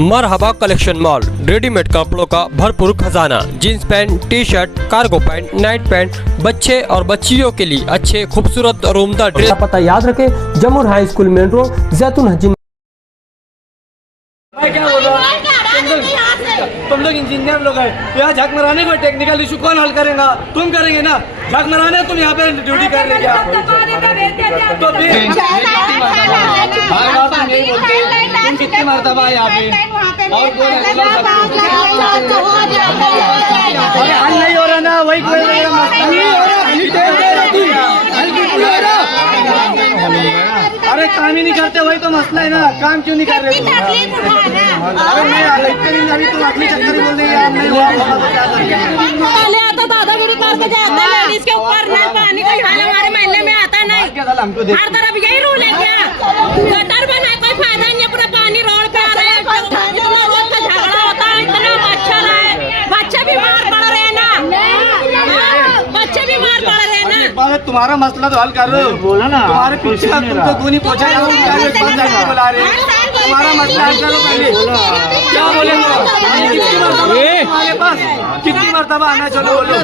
मरहबा collection mall, readymade कपड़ों का भरपूर खजाना। Jeans pant, T shirt, cargo pant, night pant, बच्चे और बच्चियों के लिए अच्छे खूबसूरत और उम्दा ड्रेस। पता याद रखे, जमुर हाई स्कूल मेन रोड, जैतून हजीन। तुम लोग इंजीनियर लोग हैं, यहाँ झाक मराने को टेक्निकल इशू कौन हल करेगा? तुम करेंगे ना। झाक मराने तुम यहाँ पे ड्यूटी कर रहे क्या? तो तुम कितनी मरतबा यहाँ पे और हल नहीं हो रहा ना, वही अरे काम ही नहीं करते, वही तो मसला है ना। काम क्यों नहीं कर रहे? अरे नहीं अभी तुम अपनी चक्कर बोल रही है। नहीं हुआ तो क्या करेंगे? पहले आता दादागिरी करके जाता है, लेडीज के ऊपर नल पानी का हाल हमारे महल्ले में आता नहीं। हर तरफ यही रूल है क्या? गटर बना कोई फायदा नहीं है, पूरा पानी रोड पे आ रहा है। इतना रोज का झगड़ा होता है, इतना मच्छर है, बच्चे बीमार पड़ रहे हैं ना, बच्चे बीमार पड़ रहे हैं ना। तुम्हारा मसला तो हल कर रहे हो, बोला ना। तुम्हारे पीछे तुमको क्यों नहीं पहुँचा? बुला रहे तुम्हारा मसला हल करो पहले। क्या बोलेंगे? कितनी मरतबा आना? चलो बोलो।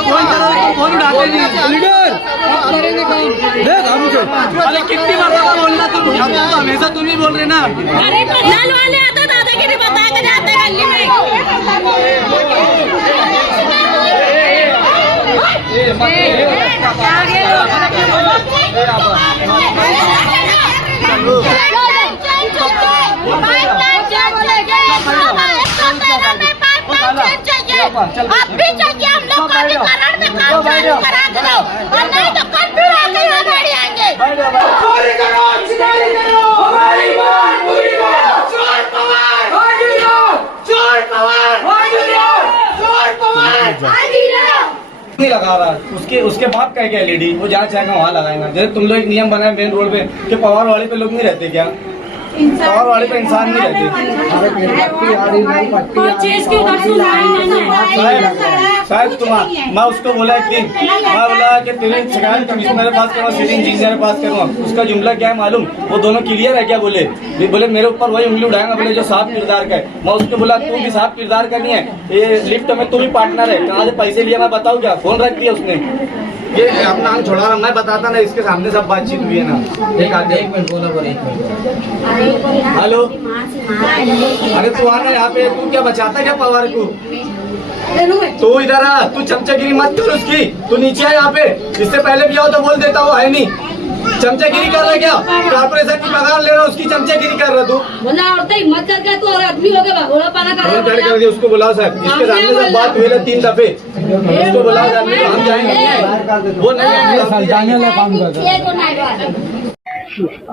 फोन करो, फोन उठाते नहीं। लीडर अरे कितनी मरतबा बोलना? तुम हमेशा तुम ही बोल रहे ना। अरे नल वाले आता दादागिरी बता के जाते हैं गली में। अब भी चाहिए हम लोग को अधिकरण में काम चालू करा दो, और नहीं तो कल फिर आके यहाँ गाड़ी आएंगे। पूरी करो, चिकारी करो, हमारी बात पूरी करो। चोर पवार, आगे लो, चोर पवार, आगे लो, चोर पवार, आगे लो। नहीं लगा रहा, उसके बाप का क्या लेडी, वो जहाँ चाहेगा वहाँ लगाएगा। जैसे तुम लोग एक नियम बनाए मेन रोड पे कि पवार वाले पे लोग नहीं रहते क्या? पवार वाले पे इंसान नहीं रहते। शायद मैं उसको बोला एक दिन, मैं बोला कि तेरी शिकायत कमिश्नर के पास करूँ, सिटी इंजीनियर के पास करूँ। उसका जुमला क्या है मालूम? वो दोनों क्लियर है क्या? बोले मेरे ऊपर वही उंगली उठाएगा, बोले जो साफ किरदार का है। मैं उसको बोला तू भी साफ किरदार का नहीं है, ये लिफ्ट में तू भी पार्टनर है। कहाँ से पैसे लिया मैं बताऊँ क्या? फोन रख दिया उसने। ये अपना आंख छोड़ा रहा, मैं बताता ना, इसके सामने सब बातचीत हुई है ना। एक मिनट बोला। हेलो, अरे तू आना यहाँ पे। तू क्या बचाता क्या पवार को? तू इधर आ, तू चमचागिरी मत कर उसकी। तू नीचे आ यहाँ पे। इससे पहले भी आओ तो बोल देता हूँ, है नहीं। चमचागिरी कर रहा है क्या? कारपोरेशन की पगार ले रहा, उसकी चमचागिरी कर रहा तू। हिम्मत करके तू और आदमी हो गया घोड़ा पाना कर दिया। उसको बुलाओ साहब, इसके सामने सब बात हुई है 3 दफे। उसको बुलाओ साहब, हम जाएंगे। वो नहीं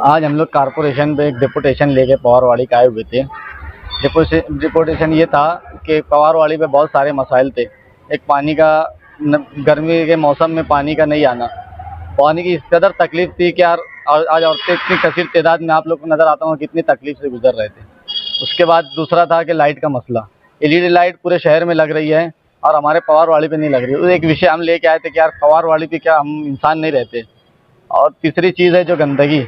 आज हम लोग कारपोरेशन पे एक डिपुटेशन लेके पवारवाड़ी का आए हुए थे। डिपुटेशन ये था कि पवारवाड़ी पे बहुत सारे मसाइल थे। एक पानी का, गर्मी के मौसम में पानी का नहीं आना, पानी की इस कदर तकलीफ थी कि यार आज औरतें इतनी कसीर तादाद में आप लोग को नज़र आता हूँ कितनी तकलीफ से गुजर रहे थे। उसके बाद दूसरा था कि लाइट का मसला। LED लाइट पूरे शहर में लग रही है और हमारे पवारवाड़ी पे नहीं लग रही है। एक विषय हम लेके आए थे कि यार पवारवाड़ी पे क्या हम इंसान नहीं रहते। और तीसरी चीज़ है जो गंदगी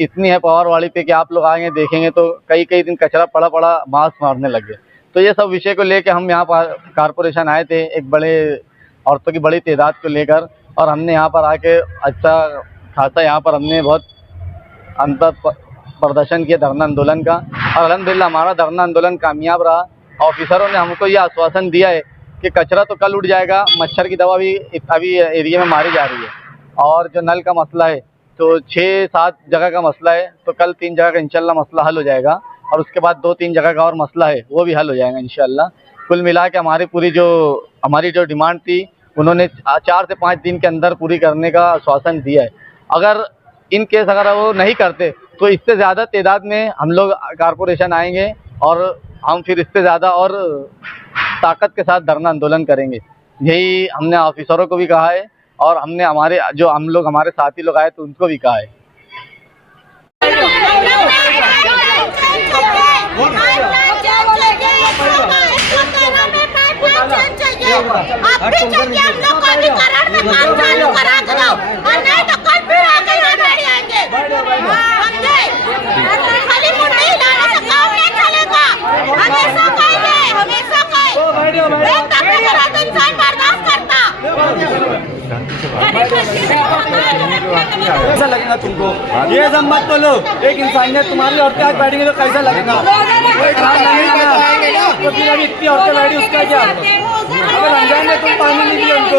इतनी है पवारवाड़ी पे कि आप लोग आएंगे देखेंगे तो कई दिन कचरा पड़ा बांस मारने लगे। तो ये सब विषय को लेकर हम यहाँ पर कारपोरेशन आए थे, एक बड़े औरतों की बड़ी तादाद को लेकर। और हमने यहाँ पर आके अच्छा खासा यहाँ पर हमने बहुत अंतर प्रदर्शन किया धरना आंदोलन का, और अल्हम्दुलिल्लाह हमारा धरना आंदोलन कामयाब रहा। ऑफिसरों ने हमको ये आश्वासन दिया है कि कचरा तो कल उठ जाएगा, मच्छर की दवा भी अभी एरिया में मारी जा रही है, और जो नल का मसला है तो 6-7 जगह का मसला है, तो कल 3 जगह का इंशाल्लाह मसला हल हो जाएगा, और उसके बाद 2-3 जगह का और मसला है वो भी हल हो जाएगा इंशाल्लाह। कुल मिला के हमारी जो डिमांड थी उन्होंने 4 से 5 दिन के अंदर पूरी करने का आश्वासन दिया है। अगर इन केस अगर वो नहीं करते तो इससे ज़्यादा तादाद में हम लोग कारपोरेशन आएंगे और हम फिर इससे ज़्यादा और ताकत के साथ धरना आंदोलन करेंगे। यही हमने ऑफिसरों को भी कहा है, और हमने हमारे साथी लोग आए तो उनको भी कहा है। अब भी चाहिए हम लोग को अधिकरण में काम चालू करा दो, और नहीं तो कल फिर आके यहाँ गाड़ी आएंगे। खाली मुंडी कैसा लगेगा तुमको? ये सब मत बोलो, एक इंसानियत तुम्हारी औरतें आज बैठेंगी तो कैसा लगेगा? कोई ध्यान नहीं देगा। तो फिर अभी इतनी औरतें बैठी उसका क्या? अगर रमजान में तुम पानी नहीं दिए उनको,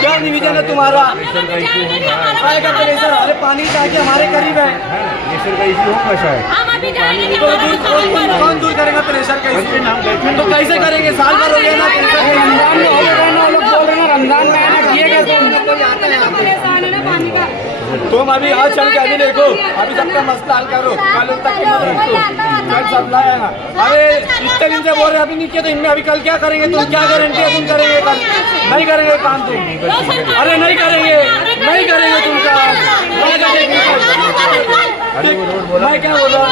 क्या निवेदन है तुम्हारा? आएगा प्रेशर, अरे पानी चाहिए हमारे करीब है, हम अभी जाएंगे तो कौन दूर करेगा प्रेशर? कैसे तो कैसे करेंगे? साल भर हो गया ना प्रेशर। रमजान में परेशान है ना पानी का। तुम अभी आज चल के अभी देखो, अभी सबका मसला हल करो, कल तक की मत रखो, कल सप्लाई है ना। अरे इतने दिन से बोल रहे अभी नहीं किया तो इनमें अभी कल क्या करेंगे? तुम क्या गारंटी है तुम करेंगे? कल नहीं करेंगे काम तुम? अरे नहीं करेंगे, नहीं करेंगे तुम काम। मैं क्या बोल रहा हूँ,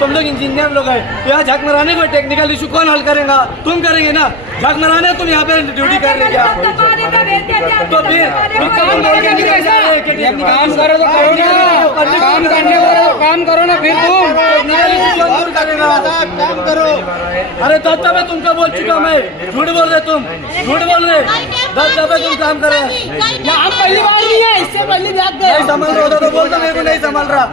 तुम लोग इंजीनियर लोग हैं, यहाँ झक मराने को टेक्निकल इशू कौन हल करेगा? तुम करेंगे ना। झक मराने तुम यहाँ पे ड्यूटी कर रहे क्या? तो फिर काम करो तो काम करने को काम करो ना, फिर तुम दूर करेगा काम करो। अरे दस दफे तुमको बोल चुका मैं, झूठ बोल रहे तुम, झूठ बोल रहे। 10 दफे तुम काम कर रहे। हम पहली बार नहीं है, इससे पहले जाग गए। नहीं संभल रहा होता तो बोलता मेरे को नहीं संभल रहा।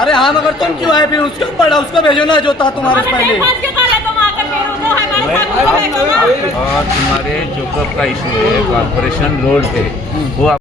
अरे हाँ मगर तुम क्यों आए? फिर उसको पढ़ा, उसको भेजो ना जो था तुम्हारे से पहले। और तुम्हारे चोकअप का इशू है कॉर्पोरेशन रोड पे, वो